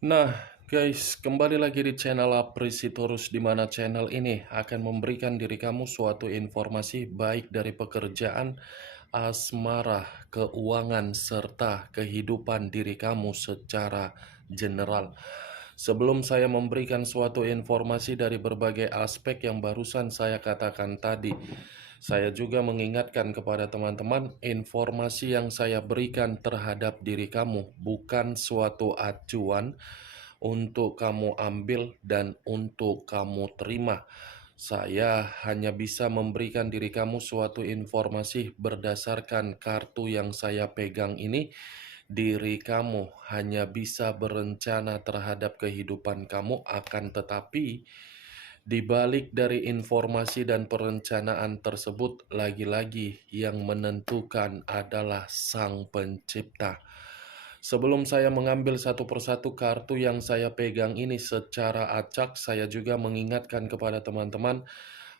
Nah, guys, kembali lagi di channel Apresitorus, di mana channel ini akan memberikan diri kamu suatu informasi baik dari pekerjaan, asmara, keuangan, serta kehidupan diri kamu secara general. Sebelum saya memberikan suatu informasi dari berbagai aspek yang barusan saya katakan tadi, saya juga mengingatkan kepada teman-teman, informasi yang saya berikan terhadap diri kamu bukan suatu acuan untuk kamu ambil dan untuk kamu terima. Saya hanya bisa memberikan diri kamu suatu informasi berdasarkan kartu yang saya pegang ini. Diri kamu hanya bisa berencana terhadap kehidupan kamu, akan tetapi di balik dari informasi dan perencanaan tersebut, lagi-lagi yang menentukan adalah Sang Pencipta. Sebelum saya mengambil satu persatu kartu yang saya pegang ini secara acak, saya juga mengingatkan kepada teman-teman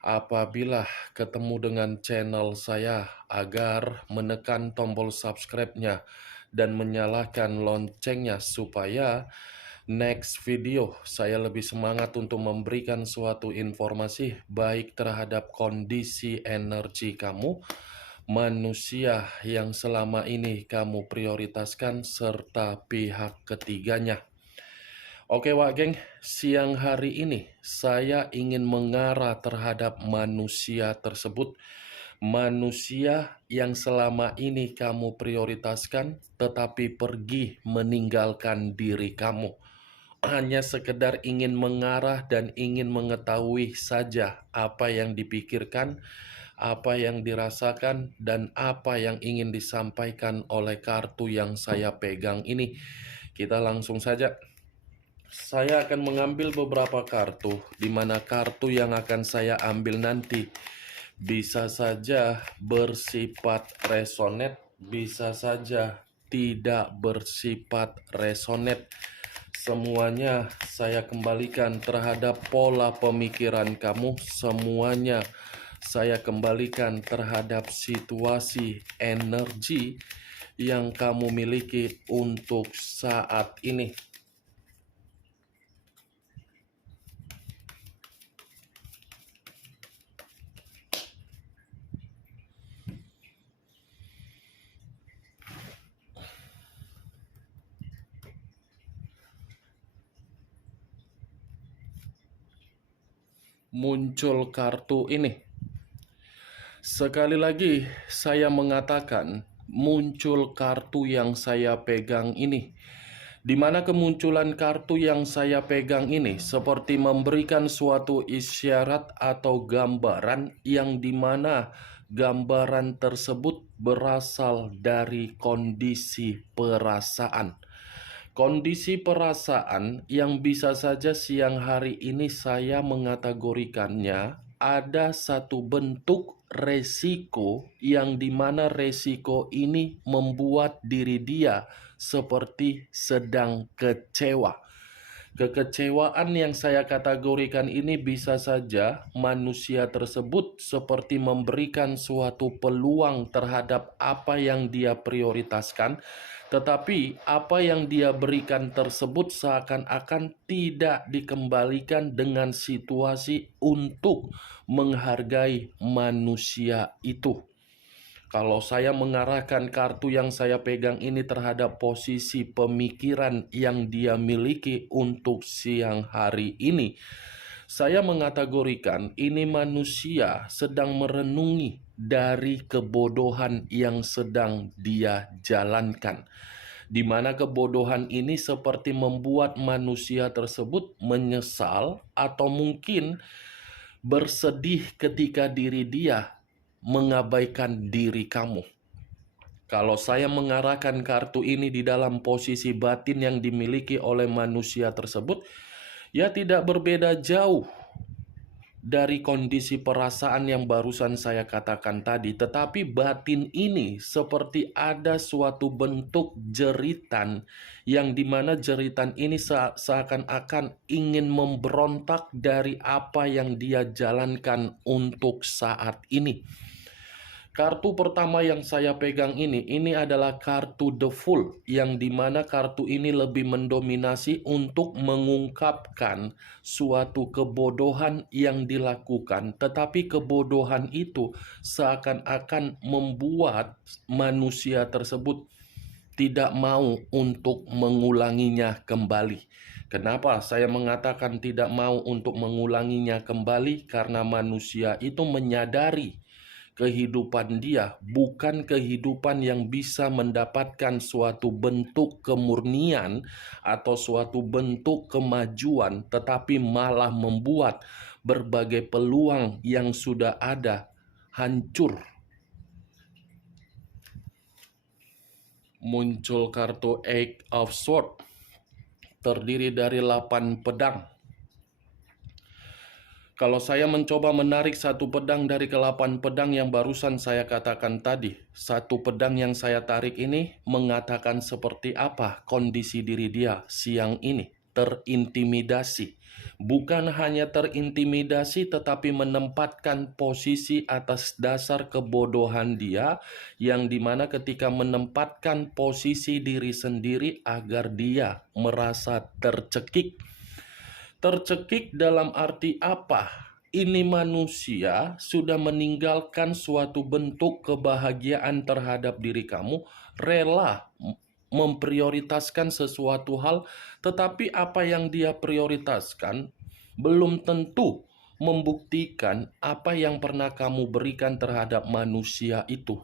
apabila ketemu dengan channel saya agar menekan tombol subscribe-nya dan menyalakan loncengnya supaya next video saya lebih semangat untuk memberikan suatu informasi baik terhadap kondisi energi kamu, manusia yang selama ini kamu prioritaskan, serta pihak ketiganya. Oke Wak Geng, siang hari ini saya ingin mengarah terhadap manusia tersebut. Manusia yang selama ini kamu prioritaskan tetapi pergi meninggalkan diri kamu. Hanya sekedar ingin mengarah dan ingin mengetahui saja apa yang dipikirkan, apa yang dirasakan, dan apa yang ingin disampaikan oleh kartu yang saya pegang ini. Kita langsung saja. Saya akan mengambil beberapa kartu, di mana kartu yang akan saya ambil nanti bisa saja bersifat resonet, bisa saja tidak bersifat resonet. Semuanya saya kembalikan terhadap pola pemikiran kamu, semuanya saya kembalikan terhadap situasi energi yang kamu miliki untuk saat ini. Muncul kartu ini. Sekali lagi saya mengatakan, muncul kartu yang saya pegang ini. Di mana kemunculan kartu yang saya pegang ini seperti memberikan suatu isyarat atau gambaran yang dimana gambaran tersebut berasal dari kondisi perasaan. Kondisi perasaan yang bisa saja siang hari ini saya mengategorikannya ada satu bentuk resiko yang dimana resiko ini membuat diri dia seperti sedang kecewa. Kekecewaan yang saya kategorikan ini bisa saja manusia tersebut seperti memberikan suatu peluang terhadap apa yang dia prioritaskan, tetapi apa yang dia berikan tersebut seakan-akan tidak dikembalikan dengan situasi untuk menghargai manusia itu. Kalau saya mengarahkan kartu yang saya pegang ini terhadap posisi pemikiran yang dia miliki untuk siang hari ini, saya mengategorikan ini manusia sedang merenungi dari kebodohan yang sedang dia jalankan, di mana kebodohan ini seperti membuat manusia tersebut menyesal atau mungkin bersedih ketika diri dia mengabaikan diri kamu. Kalau saya mengarahkan kartu ini di dalam posisi batin yang dimiliki oleh manusia tersebut, ya tidak berbeda jauh dari kondisi perasaan yang barusan saya katakan tadi. Tetapi batin ini seperti ada suatu bentuk jeritan yang dimana jeritan ini seakan-akan ingin memberontak dari apa yang dia jalankan untuk saat ini. Kartu pertama yang saya pegang ini adalah kartu The Fool, yang dimana kartu ini lebih mendominasi untuk mengungkapkan suatu kebodohan yang dilakukan, tetapi kebodohan itu seakan-akan membuat manusia tersebut tidak mau untuk mengulanginya kembali. Kenapa saya mengatakan tidak mau untuk mengulanginya kembali? Karena manusia itu menyadari kehidupan dia bukan kehidupan yang bisa mendapatkan suatu bentuk kemurnian atau suatu bentuk kemajuan, tetapi malah membuat berbagai peluang yang sudah ada hancur. Muncul kartu Eight of Swords, terdiri dari 8 pedang. Kalau saya mencoba menarik satu pedang dari ke-8 pedang yang barusan saya katakan tadi, satu pedang yang saya tarik ini mengatakan seperti apa kondisi diri dia siang ini. Terintimidasi. Bukan hanya terintimidasi, tetapi menempatkan posisi atas dasar kebodohan dia, yang dimana ketika menempatkan posisi diri sendiri agar dia merasa tercekik. Tercekik dalam arti apa? Ini manusia sudah meninggalkan suatu bentuk kebahagiaan terhadap diri kamu, rela memprioritaskan sesuatu hal, tetapi apa yang dia prioritaskan belum tentu membuktikan apa yang pernah kamu berikan terhadap manusia itu.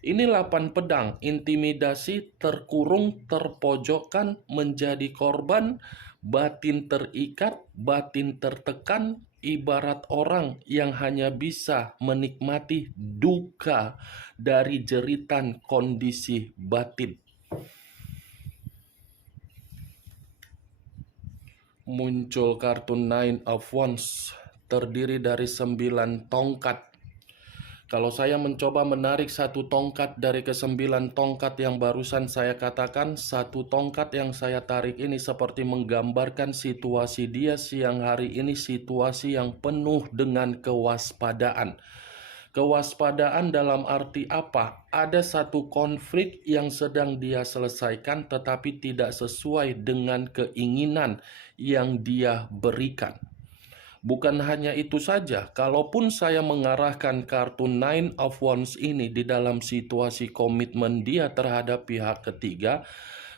Ini 8 pedang, intimidasi, terkurung, terpojokkan, menjadi korban, batin terikat, batin tertekan, ibarat orang yang hanya bisa menikmati duka dari jeritan kondisi batin. Muncul kartu Nine of Wands, terdiri dari 9 tongkat. Kalau saya mencoba menarik satu tongkat dari ke-9 tongkat yang barusan saya katakan, satu tongkat yang saya tarik ini seperti menggambarkan situasi dia siang hari ini, situasi yang penuh dengan kewaspadaan. Kewaspadaan dalam arti apa? Ada satu konflik yang sedang dia selesaikan tetapi tidak sesuai dengan keinginan yang dia berikan. Bukan hanya itu saja, kalaupun saya mengarahkan kartu Nine of Wands ini di dalam situasi komitmen dia terhadap pihak ketiga,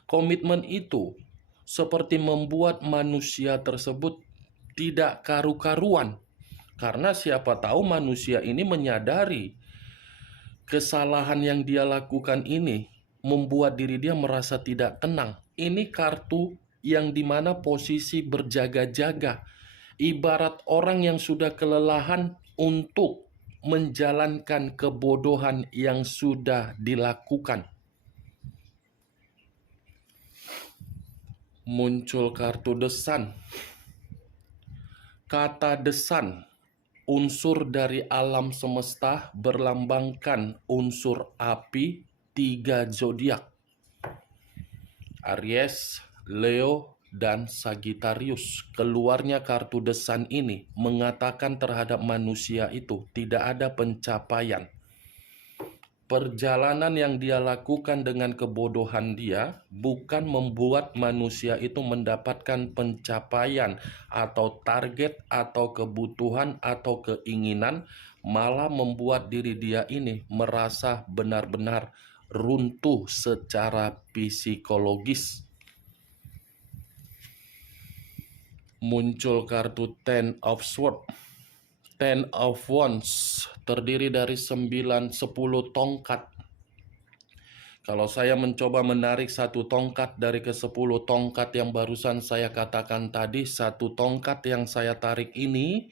komitmen itu seperti membuat manusia tersebut tidak karu-karuan. Karena siapa tahu manusia ini menyadari kesalahan yang dia lakukan ini membuat diri dia merasa tidak tenang. Ini kartu yang dimana posisi berjaga-jaga. Ibarat orang yang sudah kelelahan untuk menjalankan kebodohan yang sudah dilakukan. Muncul kartu The Sun. Kata The Sun, unsur dari alam semesta, berlambangkan unsur api, 3 zodiak. Aries, Leo, dan Sagittarius. Keluarnya kartu The Sun ini mengatakan terhadap manusia itu tidak ada pencapaian. Perjalanan yang dia lakukan dengan kebodohan dia bukan membuat manusia itu mendapatkan pencapaian atau target atau kebutuhan atau keinginan, malah membuat diri dia ini merasa benar-benar runtuh secara psikologis. Muncul kartu Ten of Swords. Ten of Wands terdiri dari 10 tongkat. Kalau saya mencoba menarik satu tongkat dari ke-10 tongkat yang barusan saya katakan tadi, satu tongkat yang saya tarik ini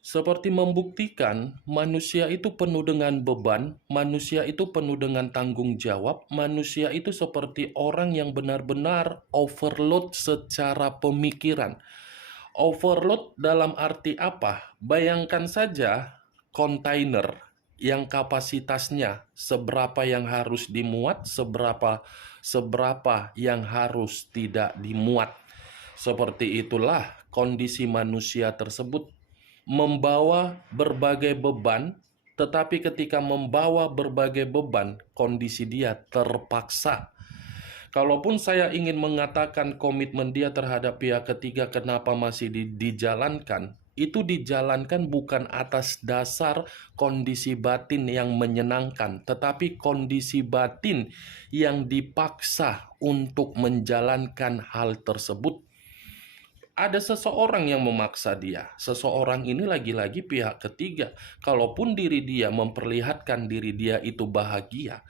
seperti membuktikan manusia itu penuh dengan beban, manusia itu penuh dengan tanggung jawab, manusia itu seperti orang yang benar-benar overload secara pemikiran. Overload dalam arti apa? Bayangkan saja kontainer yang kapasitasnya seberapa yang harus dimuat, seberapa yang harus tidak dimuat. Seperti itulah kondisi manusia tersebut, membawa berbagai beban, Tetapi ketika membawa berbagai beban, kondisi dia terpaksa. Kalaupun saya ingin mengatakan komitmen dia terhadap pihak ketiga kenapa masih dijalankan, itu dijalankan bukan atas dasar kondisi batin yang menyenangkan, tetapi kondisi batin yang dipaksa untuk menjalankan hal tersebut. Ada seseorang yang memaksa dia. Seseorang ini lagi-lagi pihak ketiga. Kalaupun diri dia memperlihatkan diri dia itu bahagia,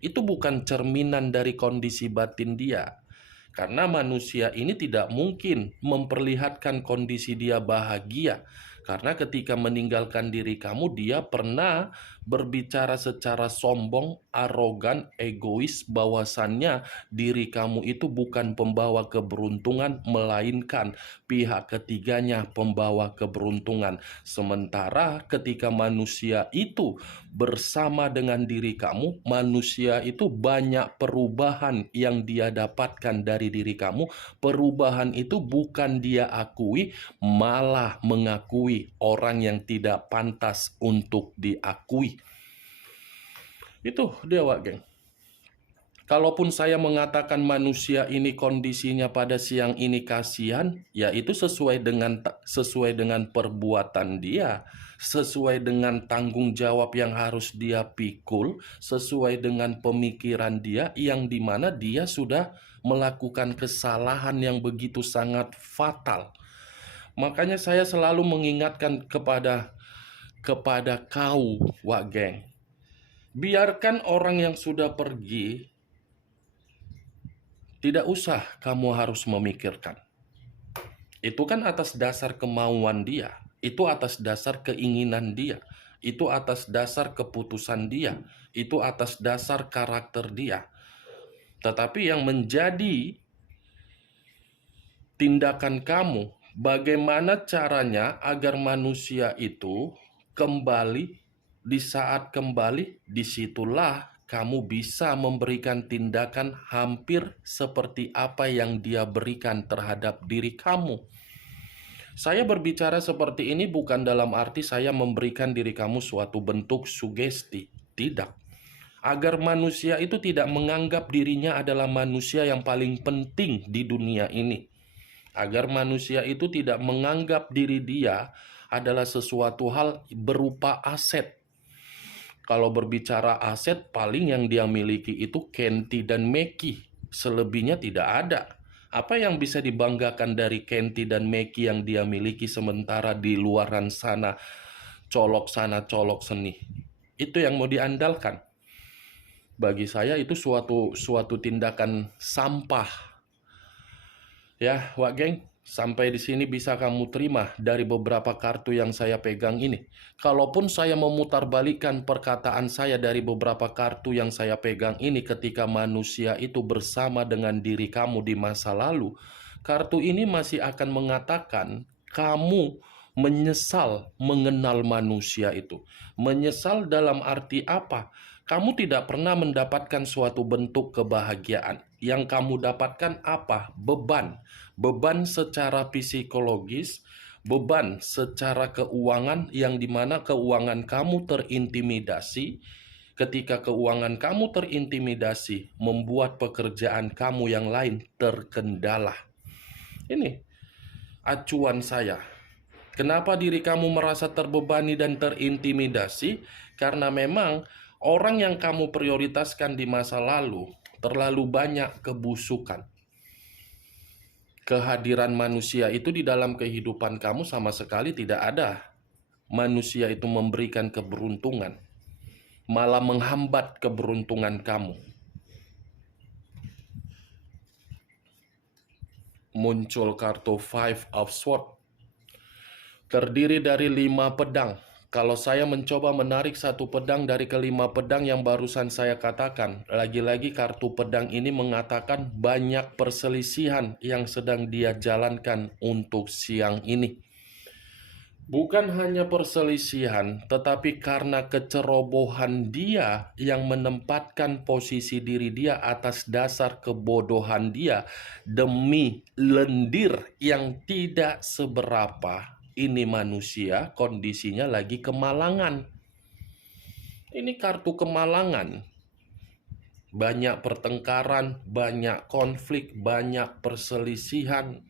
itu bukan cerminan dari kondisi batin dia. Karena manusia ini tidak mungkin memperlihatkan kondisi dia bahagia. Karena ketika meninggalkan diri kamu, dia pernah berbicara secara sombong, arogan, egois, bahwasannya diri kamu itu bukan pembawa keberuntungan, melainkan pihak ketiganya pembawa keberuntungan. Sementara ketika manusia itu bersama dengan diri kamu, manusia itu banyak perubahan yang dia dapatkan dari diri kamu. Perubahan itu bukan dia akui, malah mengakui orang yang tidak pantas untuk diakui. Itu dia, Wak Geng. Kalaupun saya mengatakan manusia ini kondisinya pada siang ini kasihan, ya itu sesuai dengan perbuatan dia, sesuai dengan tanggung jawab yang harus dia pikul, sesuai dengan pemikiran dia yang dimana dia sudah melakukan kesalahan yang begitu sangat fatal. Makanya saya selalu mengingatkan kepada kau, Wak Geng. Biarkan orang yang sudah pergi. Tidak usah kamu harus memikirkan. Itu kan atas dasar kemauan dia. Itu atas dasar keinginan dia. Itu atas dasar keputusan dia. Itu atas dasar karakter dia. Tetapi yang menjadi tindakan kamu, bagaimana caranya agar manusia itu kembali. Di saat kembali, disitulah kamu bisa memberikan tindakan hampir seperti apa yang dia berikan terhadap diri kamu. Saya berbicara seperti ini bukan dalam arti saya memberikan diri kamu suatu bentuk sugesti. Tidak. Agar manusia itu tidak menganggap dirinya adalah manusia yang paling penting di dunia ini. Agar manusia itu tidak menganggap diri dia adalah sesuatu hal berupa aset. Kalau berbicara aset, paling yang dia miliki itu Kenti dan Meki. Selebihnya tidak ada. Apa yang bisa dibanggakan dari Kenti dan Meki yang dia miliki sementara di luaran sana, colok seni? Itu yang mau diandalkan. Bagi saya itu suatu tindakan sampah. Ya, Wak Geng. Sampai di sini bisa kamu terima dari beberapa kartu yang saya pegang ini. Kalaupun saya memutarbalikkan perkataan saya dari beberapa kartu yang saya pegang ini ketika manusia itu bersama dengan diri kamu di masa lalu, kartu ini masih akan mengatakan kamu menyesal mengenal manusia itu. Menyesal dalam arti apa? Kamu tidak pernah mendapatkan suatu bentuk kebahagiaan. Yang kamu dapatkan apa? Beban. Beban secara psikologis, beban secara keuangan yang dimana keuangan kamu terintimidasi. Ketika keuangan kamu terintimidasi, membuat pekerjaan kamu yang lain terkendala. Ini acuan saya. Kenapa diri kamu merasa terbebani dan terintimidasi? Karena memang orang yang kamu prioritaskan di masa lalu terlalu banyak kebusukan. Kehadiran manusia itu di dalam kehidupan kamu sama sekali tidak ada. Manusia itu memberikan keberuntungan, malah menghambat keberuntungan kamu. Muncul kartu Five of Swords. Terdiri dari 5 pedang. Kalau saya mencoba menarik satu pedang dari kelima pedang yang barusan saya katakan, lagi-lagi kartu pedang ini mengatakan banyak perselisihan yang sedang dia jalankan untuk siang ini. Bukan hanya perselisihan, tetapi karena kecerobohan dia yang menempatkan posisi diri dia atas dasar kebodohan dia demi lendir yang tidak seberapa. Ini manusia kondisinya lagi kemalangan. Ini kartu kemalangan. Banyak pertengkaran, banyak konflik, banyak perselisihan.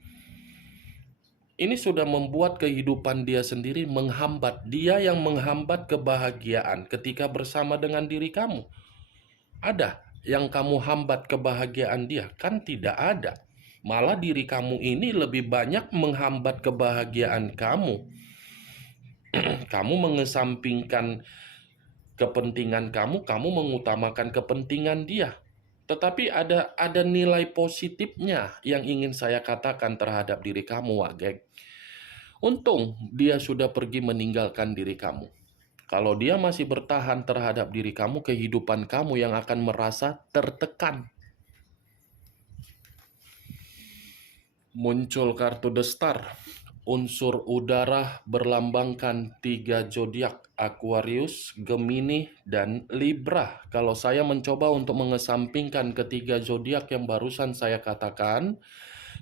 Ini sudah membuat kehidupan dia sendiri menghambat. Dia yang menghambat kebahagiaan ketika bersama dengan diri kamu. Ada yang kamu hambat kebahagiaan dia? Kan tidak ada. Malah diri kamu ini lebih banyak menghambat kebahagiaan kamu. Kamu mengesampingkan kepentingan kamu mengutamakan kepentingan dia. Tetapi ada nilai positifnya yang ingin saya katakan terhadap diri kamu, Wak Geng. Untung dia sudah pergi meninggalkan diri kamu. Kalau dia masih bertahan terhadap diri kamu, kehidupan kamu yang akan merasa tertekan. Muncul kartu The Star. Unsur udara berlambangkan 3 zodiak, Aquarius, Gemini, dan Libra. Kalau saya mencoba untuk mengesampingkan ketiga zodiak yang barusan saya katakan,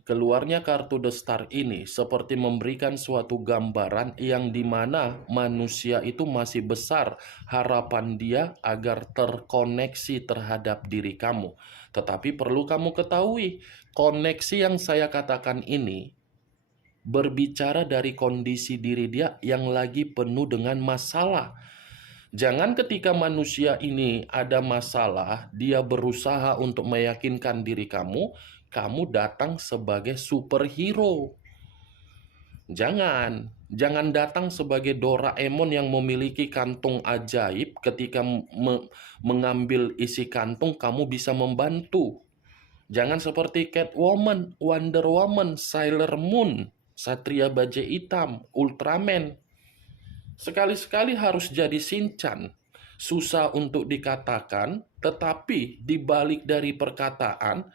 keluarnya kartu The Star ini seperti memberikan suatu gambaran yang dimana manusia itu masih besar harapan dia agar terkoneksi terhadap diri kamu. Tetapi perlu kamu ketahui, koneksi yang saya katakan ini berbicara dari kondisi diri dia yang lagi penuh dengan masalah. Jangan ketika manusia ini ada masalah, dia berusaha untuk meyakinkan diri kamu, kamu datang sebagai superhero. Jangan datang sebagai Doraemon yang memiliki kantung ajaib. Ketika mengambil isi kantung, kamu bisa membantu. Jangan seperti Catwoman, Wonder Woman, Sailor Moon, Satria Baja Hitam, Ultraman. Sekali-sekali harus jadi Shinchan. Susah untuk dikatakan, tetapi dibalik dari perkataan,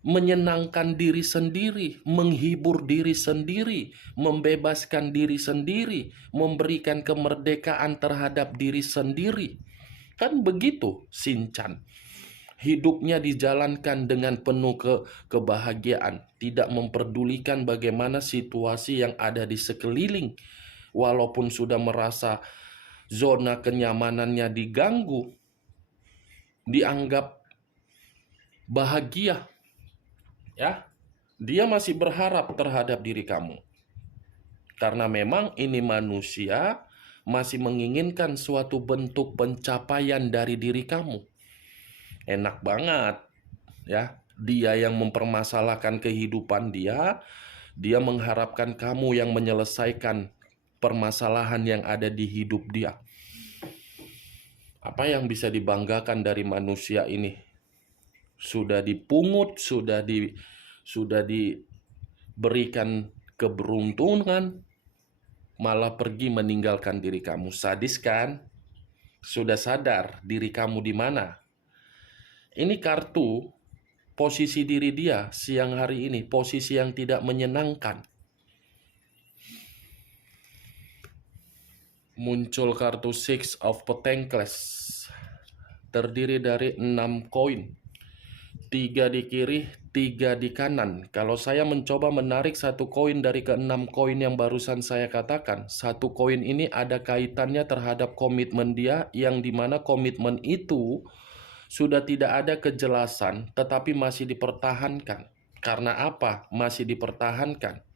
menyenangkan diri sendiri, menghibur diri sendiri, membebaskan diri sendiri, memberikan kemerdekaan terhadap diri sendiri. Kan begitu Shinchan. Hidupnya dijalankan dengan penuh kebahagiaan, tidak memperdulikan bagaimana situasi yang ada di sekeliling. Walaupun sudah merasa zona kenyamanannya diganggu, dianggap bahagia, ya, dia masih berharap terhadap diri kamu. Karena memang ini manusia masih menginginkan suatu bentuk pencapaian dari diri kamu. Enak banget, ya. Dia yang mempermasalahkan kehidupan dia mengharapkan kamu yang menyelesaikan permasalahan yang ada di hidup dia. Apa yang bisa dibanggakan dari manusia ini? Sudah dipungut, sudah diberikan keberuntungan, malah pergi meninggalkan diri kamu. Sadis kan? Sudah sadar diri kamu di mana? Ini kartu posisi diri dia siang hari ini, posisi yang tidak menyenangkan. Muncul kartu Six of Pentacles, terdiri dari 6 koin, 3 di kiri, 3 di kanan. Kalau saya mencoba menarik satu koin dari ke-6 koin yang barusan saya katakan, satu koin ini ada kaitannya terhadap komitmen dia, yang dimana komitmen itu sudah tidak ada kejelasan, tetapi masih dipertahankan. Karena apa? Masih dipertahankan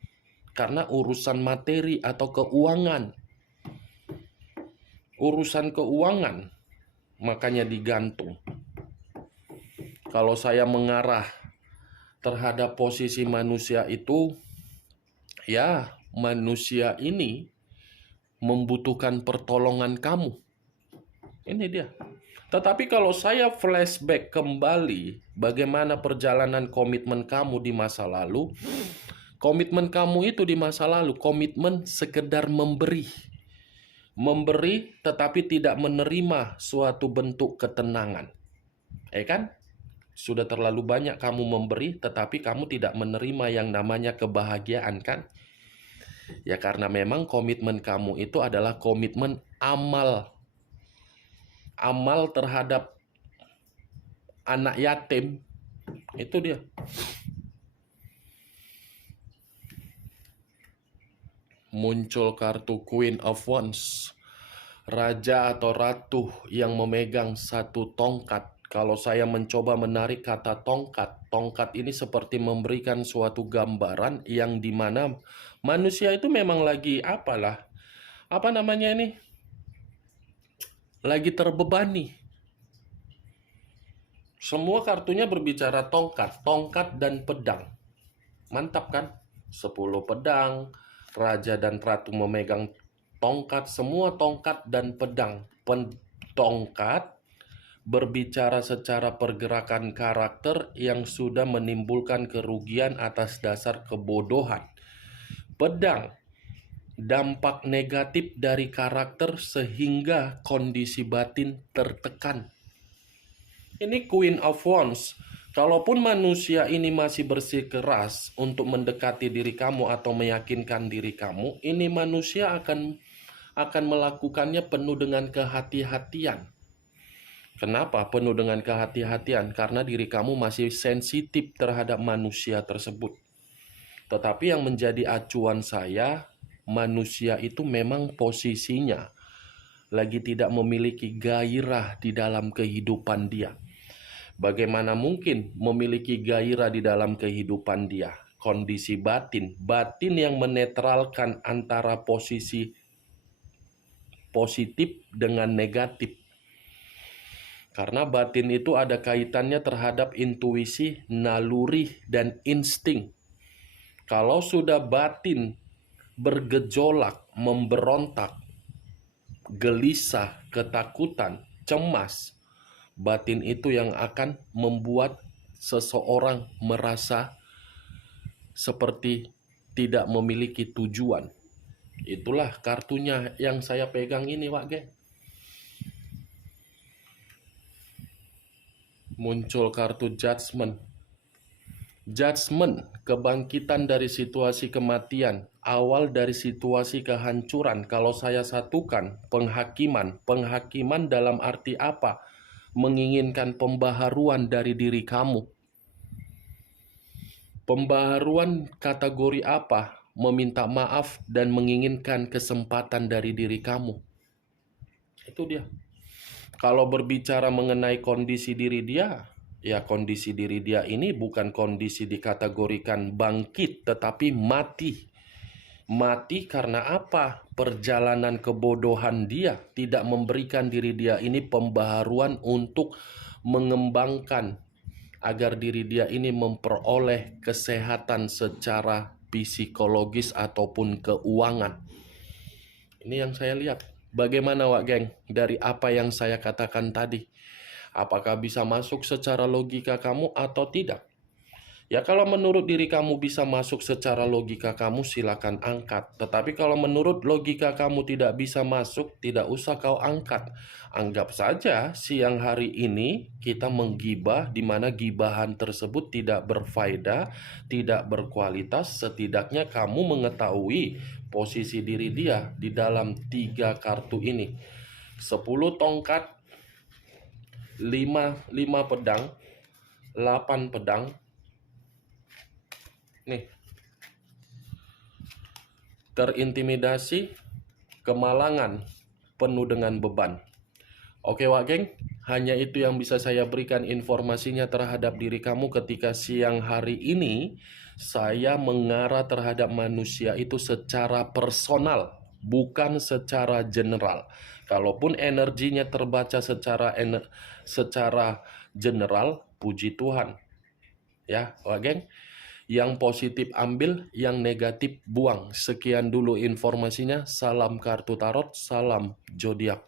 karena urusan materi atau keuangan. Urusan keuangan, makanya digantung. Kalau saya mengarah terhadap posisi manusia itu, ya, manusia ini membutuhkan pertolongan kamu. Ini dia. Tetapi kalau saya flashback kembali bagaimana perjalanan komitmen kamu di masa lalu, komitmen kamu itu di masa lalu, komitmen sekedar memberi. Memberi tetapi tidak menerima suatu bentuk ketenangan. Kan? Sudah terlalu banyak kamu memberi tetapi kamu tidak menerima yang namanya kebahagiaan, kan? Ya karena memang komitmen kamu itu adalah komitmen amal. Amal terhadap anak yatim. Itu dia. Muncul kartu Queen of Wands. raja atau ratu yang memegang satu tongkat. Kalau saya mencoba menarik kata tongkat, tongkat ini seperti memberikan suatu gambaran yang dimana manusia itu memang lagi apa namanya ini? Lagi terbebani. Semua kartunya berbicara tongkat, tongkat dan pedang. Mantap kan? 10 pedang, raja dan ratu memegang tongkat, semua tongkat dan pedang. Tongkat berbicara secara pergerakan karakter yang sudah menimbulkan kerugian atas dasar kebodohan. Pedang, dampak negatif dari karakter sehingga kondisi batin tertekan. Ini Queen of Wands. Kalaupun manusia ini masih bersikeras untuk mendekati diri kamu atau meyakinkan diri kamu, ini manusia akan melakukannya penuh dengan kehati-hatian. Kenapa penuh dengan kehati-hatian? Karena diri kamu masih sensitif terhadap manusia tersebut. Tetapi yang menjadi acuan saya, manusia itu memang posisinya lagi tidak memiliki gairah di dalam kehidupan dia. Bagaimana mungkin memiliki gairah di dalam kehidupan dia? Kondisi batin yang menetralkan antara posisi positif dengan negatif. Karena batin itu ada kaitannya terhadap intuisi, naluri, dan insting. Kalau sudah batin bergejolak, memberontak, gelisah, ketakutan, cemas, batin itu yang akan membuat seseorang merasa seperti tidak memiliki tujuan. Itulah kartunya yang saya pegang ini, Wak Geng. Muncul kartu Judgment. Judgment, kebangkitan dari situasi kematian, awal dari situasi kehancuran. Kalau saya satukan, penghakiman. Penghakiman dalam arti apa? Menginginkan pembaharuan dari diri kamu. Pembaharuan kategori apa? Meminta maaf dan menginginkan kesempatan dari diri kamu. Itu dia. Kalau berbicara mengenai kondisi diri dia, ya kondisi diri dia ini bukan kondisi dikategorikan bangkit, tetapi mati. Mati karena apa? Perjalanan kebodohan dia tidak memberikan diri dia ini pembaharuan untuk mengembangkan agar diri dia ini memperoleh kesehatan secara psikologis ataupun keuangan. Ini yang saya lihat. Bagaimana Wak Geng dari apa yang saya katakan tadi? Apakah bisa masuk secara logika kamu atau tidak? Ya kalau menurut diri kamu bisa masuk secara logika kamu silakan angkat. Tetapi kalau menurut logika kamu tidak bisa masuk, tidak usah kau angkat. Anggap saja siang hari ini kita menggibah di mana gibahan tersebut tidak berfaedah, tidak berkualitas. Setidaknya kamu mengetahui posisi diri dia di dalam 3 kartu ini. 10 tongkat, 5 pedang, 8 pedang. Nih. Terintimidasi, kemalangan, penuh dengan beban. Oke Wak Geng, hanya itu yang bisa saya berikan informasinya terhadap diri kamu ketika siang hari ini. Saya mengarah terhadap manusia itu secara personal, bukan secara general. Kalaupun energinya terbaca secara general, puji Tuhan. Ya, Wak Geng. Yang positif ambil, yang negatif buang. Sekian dulu informasinya. Salam kartu tarot, salam zodiak.